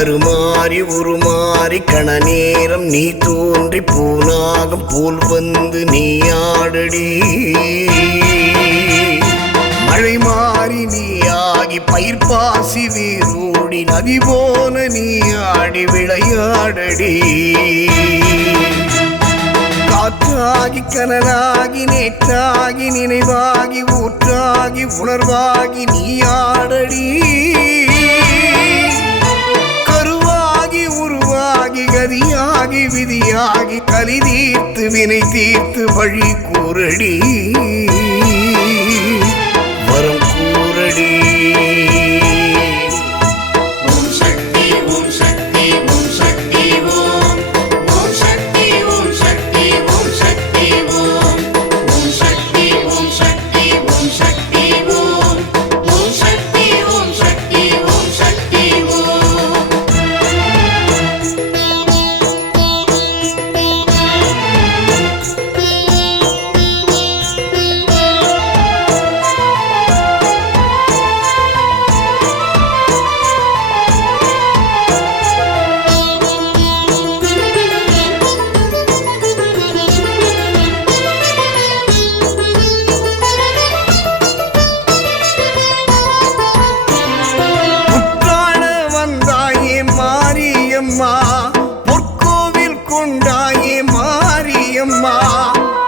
கருமாறி உருமாறி கண நேரம் நீ தோன்றி பூனாகம் போல் வந்து நீ ஆடடி. மழை மாறி நீ ஆகி பயிர் பாசி வேரோடி நதி போல நீ ஆடி விளையாடடி. காற்றாகி கனலாகி நேற்றாகி நினைவாகி ஊற்றாகி உணர்வாகி நீ ஆடடி. கருவாகி உருவாகி கதியாகி விதியாகி கலி தீர்த்து வினை தீர்த்து வழி கூறடி. வரம் கூறடி. பொற்கோவில் கொண்டாயே மாரியம்மா,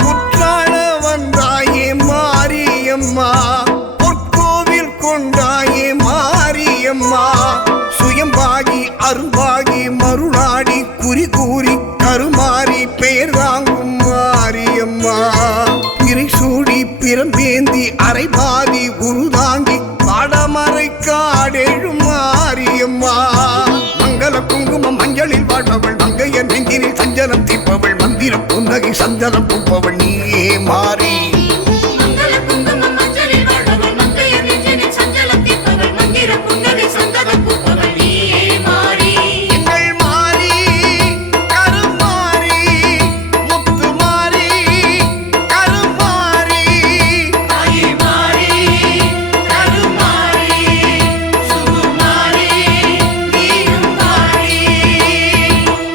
குற்றால வந்தாயே மாரியம்மா, பொற்கோவில் கொண்டாயே மாரியம்மா. சுயம்பாகி அரும்பாகி மருளாடி குறி கூறி கருமாறி பெயர் தாங்கும் மாரியம்மா. பிறை சூடி பிரம்பேந்தி அரைபாதி உருதாங்கி காடமறை காடெழும் மாரியம்மா. மங்கள குங்குமம் மஞ்சளில் வாழ்பவள் மங்கைய நெஞ்சினில் சஞ்சலம் தீர்ப்பவள் மந்திரம் புன்னகை சந்தனம் பூப்பவள் நீயே மாறி.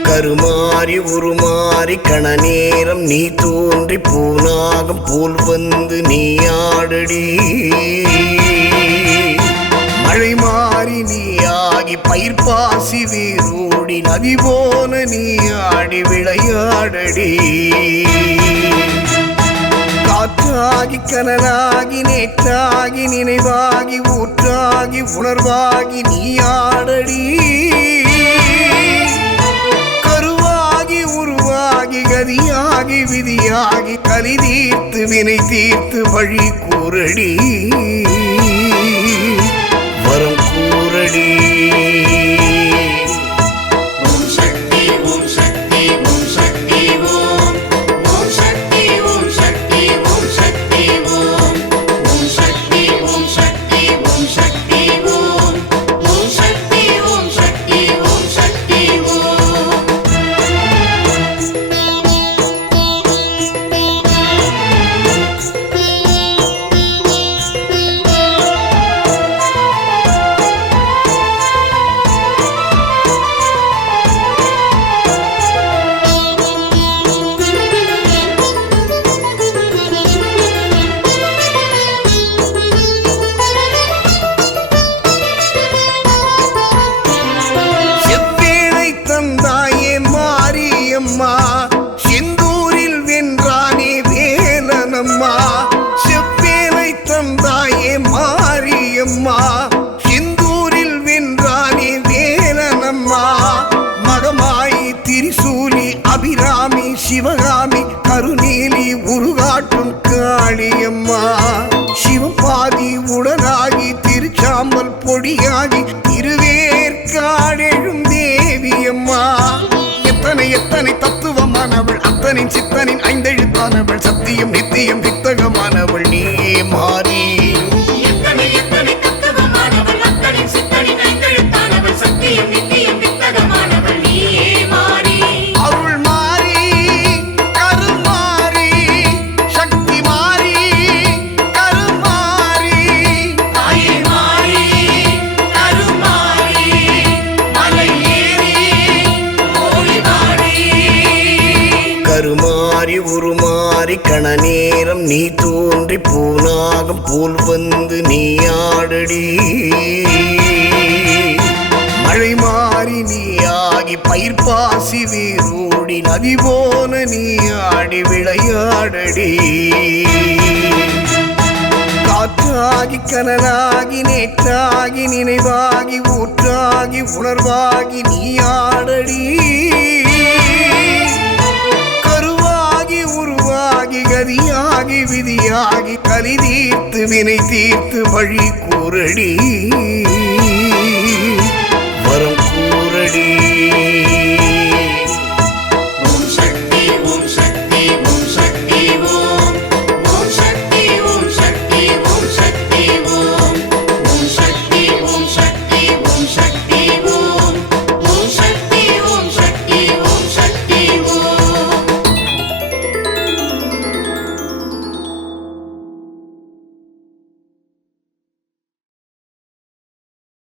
கருமாறி உருமாறி கண நேரம் நீ தோன்றி பூனாகம் போல் வந்து நீ ஆடடி. மழை மாறி நீ ஆகி பயிர் பாசி வேரோடி நதி போல நீ ஆடி விளையாடடி. காற்றாகி கனலாகி நேற்றாகி நினைவாகி ஊற்றாகி உணர்வாகி நீ ஆடடி. கதியாகி விதியாகி கலி தீர்த்து வினை தீர்த்து வழி கூறடி. வரம் கூறடி. செந்தூரில் வென்றானே வேலனம்மா, செவ்வேலை தந்தாயே மாரியம்மா. செந்தூரில் வென்றானே வேலனம்மா. மகமாயி திரிசூலி அபிராமி சிவகாமி கருநீலி உருகாட்டும் காளியம்மா. சிவபாதி உடனாகி திருச்சாம்பல் பொடியாகி இருவேற்காடெழும் தேவியம்மா. எத்தனை எத்தனை தத்துவமானவள் அத்தனின் சித்தனின் ஐந்தெழுத்தானவள் சத்தியம் நித்தியம் வித்தகமானவள் நீயே மாறி. அருள் மாறி கருமாறி சக்தி மாறி கருமாறி தாயே மாறி கருமாறி மலையே கண நேரம் நீ தோன்றி பூனாகம் போல் வந்து நீ ஆடடி மழை மாறி நீ ஆகி பயிர் பாசி வேரோடி நதி போல நீ ஆடி விளையாடடி காற்றாகி கனலாகி நேற்றாகி நினைவாகி ஊற்றாகி உணர்வாகி நீ ஆடடி கருவாகி உருவாகி கதியாகி விதியாகி கலி தீர்த்து வினை தீர்த்து வழி கூறடி